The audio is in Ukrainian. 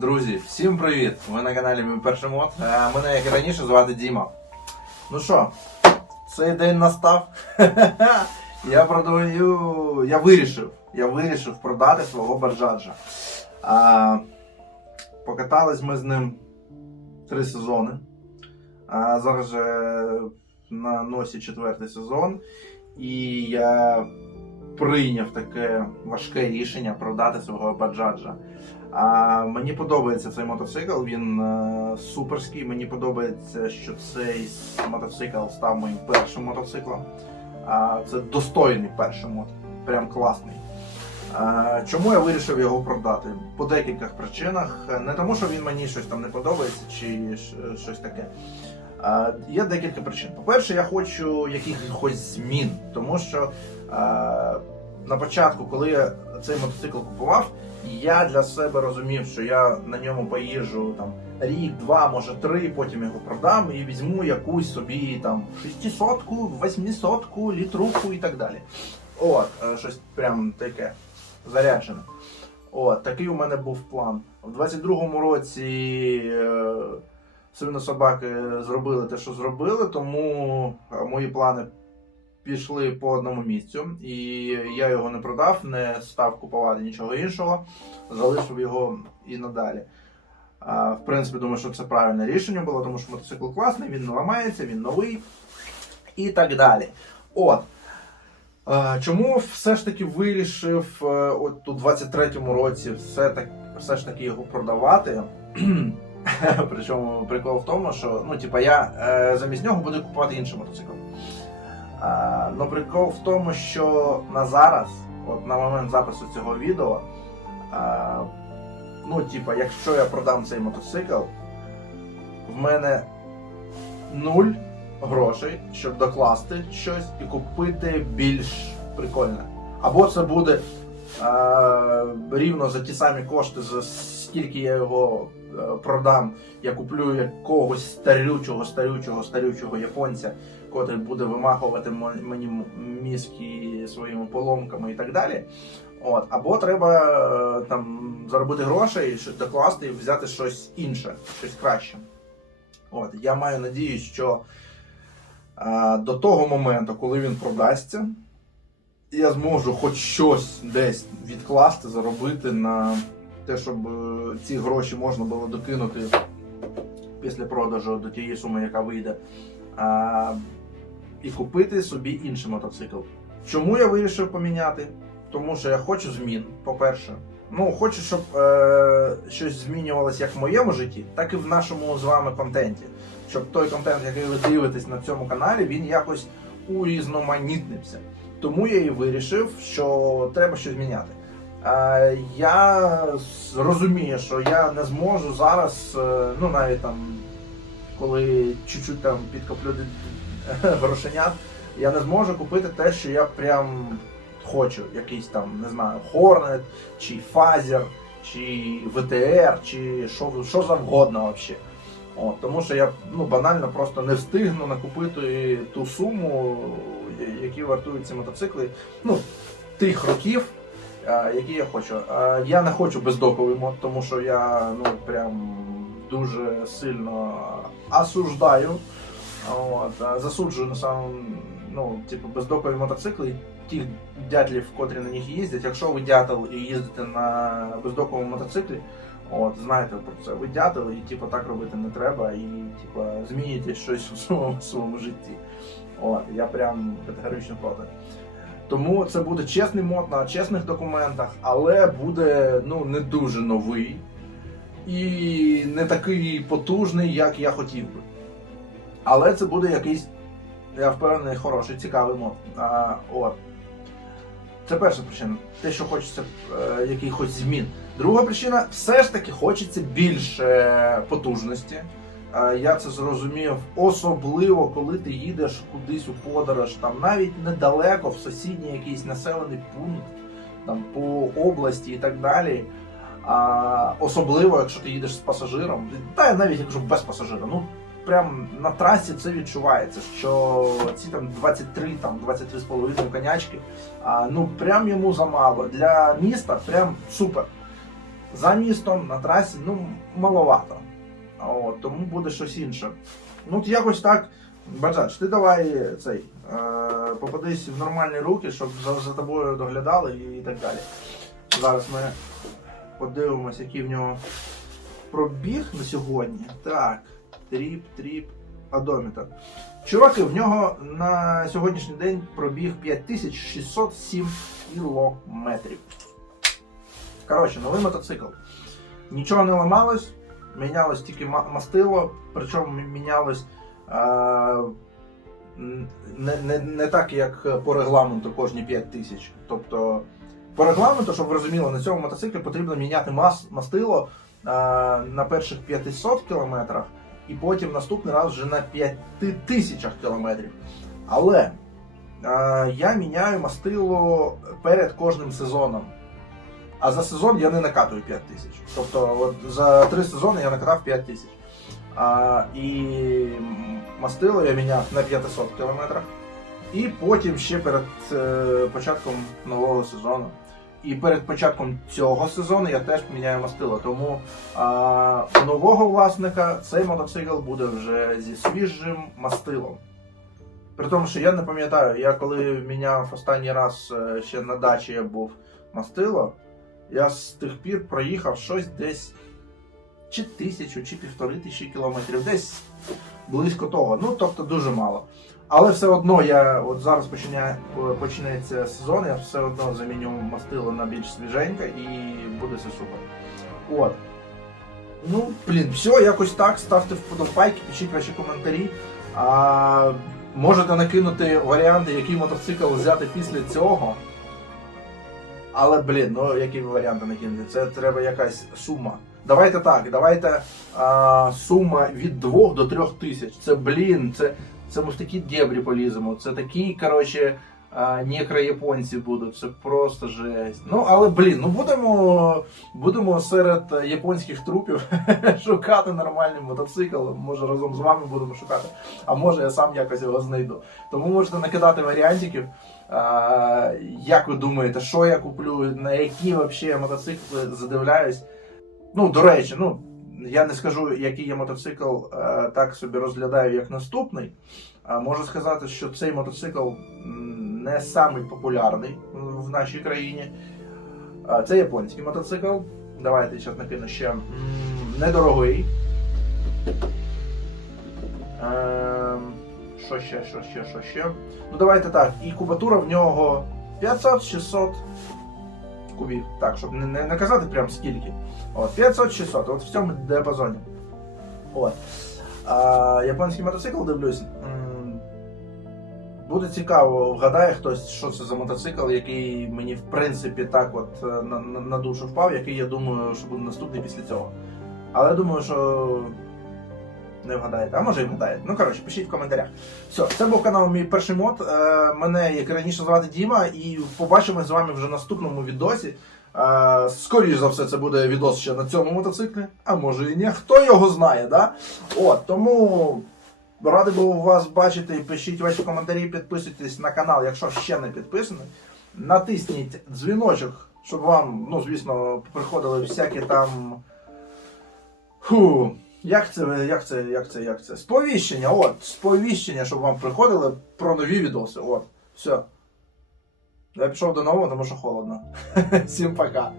Друзі, всім привіт! Ви на каналі Мій перший мод. Мене, як і раніше, звати Діма. Ну що, цей день настав. Я продаю. Я вирішив. Я вирішив продати свого баржаджа. Покатались ми з ним три сезони. А зараз же на носі четвертий сезон. І я прийняв таке важке рішення продати свого баджаджа. А мені подобається цей мотоцикл, він е, суперський. Мені подобається, що цей мотоцикл став моїм першим мотоциклом. А, це достойний перший мот, прям класний. А, чому я вирішив його продати? По декількох причинах. Не тому, що він мені щось там не подобається чи щось таке. А, є декілька причин. По-перше, я хочу якихось змін, тому що а, на початку, коли я цей мотоцикл купував, я для себе розумів, що я на ньому поїжджу там рік, два, може три, потім його продам і візьму якусь собі там шестисотку, восьмисотку, літровку і так далі. От, е, щось прям таке заряджене. От, такий у мене був план. В 22-му році е, собаки зробили те, що зробили, тому е, мої плани пішли по одному місцю, і я його не продав, не став купувати нічого іншого, залишив його і надалі. В принципі, думаю, що це правильне рішення було, тому що мотоцикл класний, він не ламається, він новий і так далі. От. Чому все ж таки вирішив е, от у 23-му році все, так, все ж таки його продавати? Причому прикол в тому, що ну, типа, я е, замість нього буду купувати інший мотоцикл. А, ну, прикол в тому, що на зараз, от на момент запису цього відео, а, ну, типа, якщо я продам цей мотоцикл, в мене нуль грошей, щоб докласти щось і купити більш прикольне. Або це буде а, рівно за ті самі кошти, за скільки я його е, продам, я куплю якогось старючого, старючого, старючого японця, котрий буде вимахувати мені мізки своїми поломками і так далі. От, або треба е, там заробити грошей, докласти і взяти щось інше, щось краще. От, я маю надію, що е, до того моменту, коли він продасться, я зможу хоч щось десь відкласти, заробити на те, щоб е, ці гроші можна було докинути після продажу до тієї суми, яка вийде, а, і купити собі інший мотоцикл. Чому я вирішив поміняти? Тому що я хочу змін, по-перше. Ну, хочу, щоб е, щось змінювалося як в моєму житті, так і в нашому з вами контенті. Щоб той контент, який ви дивитесь на цьому каналі, він якось урізноманітнився. Тому я і вирішив, що треба щось міняти. Е, я розумію, що я не зможу зараз, е, ну навіть там, коли чуть-чуть там підкоплю грошенят, я не зможу купити те, що я прям хочу. Якийсь там, не знаю, Hornet, чи Fazer, чи VTR, чи що, що завгодно взагалі. От, тому що я ну, банально просто не встигну накупити ту суму, які вартують ці мотоцикли. Ну, тих років, які я хочу. Я не хочу бездоковий мод, тому що я ну прям дуже сильно осуждаю. От, засуджую на самому, ну, типу, бездокові мотоцикли. Тих дятлів, котрі на них їздять. Якщо ви дятел і їздите на бездоковому мотоциклі, от знаєте про це. Ви дятел, і типу так робити не треба, і типу змінюйте щось у своєму, своєму житті. От, я прям категорично проти. Тому це буде чесний мод на чесних документах, але буде ну, не дуже новий і не такий потужний, як я хотів би. Але це буде якийсь, я впевнений, хороший, цікавий мод. А, от. Це перша причина. Те, що хочеться е, якихось змін. Друга причина все ж таки хочеться більше потужності. Е, Я це зрозумів, особливо коли ти їдеш кудись у подорож, там навіть недалеко в сусідній якийсь населений пункт, там по області і так далі. А, особливо, якщо ти їдеш з пасажиром, та навіть якщо без пасажира. Ну прям на трасі це відчувається, що ці там 23, там 23,5 конячки, а, ну прям йому замало. Для міста прям супер. За містом на трасі ну, маловато. От, тому буде щось інше. Ну, якось так. Бажач, ти давай цей е, попадись в нормальні руки, щоб за, за тобою доглядали і так далі. Зараз ми подивимось, який в нього пробіг на сьогодні. Так, тріп, тріп, одометр. Чуваки, в нього на сьогоднішній день пробіг 5607 кілометрів. Коротше, новий мотоцикл. Нічого не ламалось, мінялось тільки мастило, причому мінялось е, не, не, не так, як по регламенту кожні 5 тисяч. Тобто, по регламенту, щоб ви розуміли, на цьому мотоциклі потрібно міняти мас, мастило е, на перших 500 кілометрах і потім наступний раз вже на 5000 кілометрів. Але е, я міняю мастило перед кожним сезоном. А за сезон я не накатую 5 тисяч. Тобто от за три сезони я накатав 5 тисяч. А, і мастило я міняв на 500 кілометрах. І потім ще перед е, початком нового сезону. І перед початком цього сезону я теж міняю мастило. Тому а, нового власника цей мотоцикл буде вже зі свіжим мастилом. При тому, що я не пам'ятаю, я коли міняв останній раз е, ще на дачі я був мастило, я з тих пір проїхав щось десь чи тисячу, чи півтори тисячі кілометрів, десь близько того. Ну, тобто дуже мало. Але все одно я от зараз починає, починається сезон, я все одно заміню мастило на більш свіженьке і буде все супер. От. Ну, блін, все, якось так. Ставте вподобайки, пишіть ваші коментарі. А, можете накинути варіанти, який мотоцикл взяти після цього. Але, блін, ну які варіанти накинути? Це треба якась сума. Давайте так, давайте а, сума від 2 до 3 тисяч. Це, блін, це, це ми в такі дебрі поліземо. Це такі, коротше, некро-японці будуть. Це просто жесть. Ну, але, блін, ну будемо, будемо серед японських трупів шукати нормальний мотоцикл. Може разом з вами будемо шукати. А може я сам якось його знайду. Тому можете накидати варіантиків. А, як ви думаєте, що я куплю, на які взагалі мотоцикли задивляюсь? Ну, до речі, ну я не скажу, який я мотоцикл е, так собі розглядаю як наступний. А можу сказати, що цей мотоцикл не самий популярний в нашій країні. Це японський мотоцикл. Давайте зараз накину ще недорогий. Ем, Що ще, що ще, що ще? Ну давайте так. І кубатура в нього 500-600 кубів. Так, щоб не, не, казати прям скільки. От, 500-600, от в цьому діапазоні. От. А, японський мотоцикл дивлюсь. Буде цікаво, вгадає хтось, що це за мотоцикл, який мені в принципі так от е, на, на, на душу впав, який я думаю, що буде наступний після цього. Але я думаю, що не вгадаєте, а може і вгадаєте. Ну коротше, пишіть в коментарях. Все, це був канал Мій перший мод. Е, мене, як раніше, звати Діма, і побачимось з вами вже в наступному відосі. Е, скоріш за все, це буде відос ще на цьому мотоциклі, а може і ні, хто його знає, да? От, тому радий був вас бачити. Пишіть ваші коментарі, підписуйтесь на канал, якщо ще не підписані. Натисніть дзвіночок, щоб вам, ну, звісно, приходили всякі там. Фу, як це, як це, як це, як це? Сповіщення, от, сповіщення, щоб вам приходили про нові відоси. От, все. Я пішов до нового, тому що холодно. Всім пока.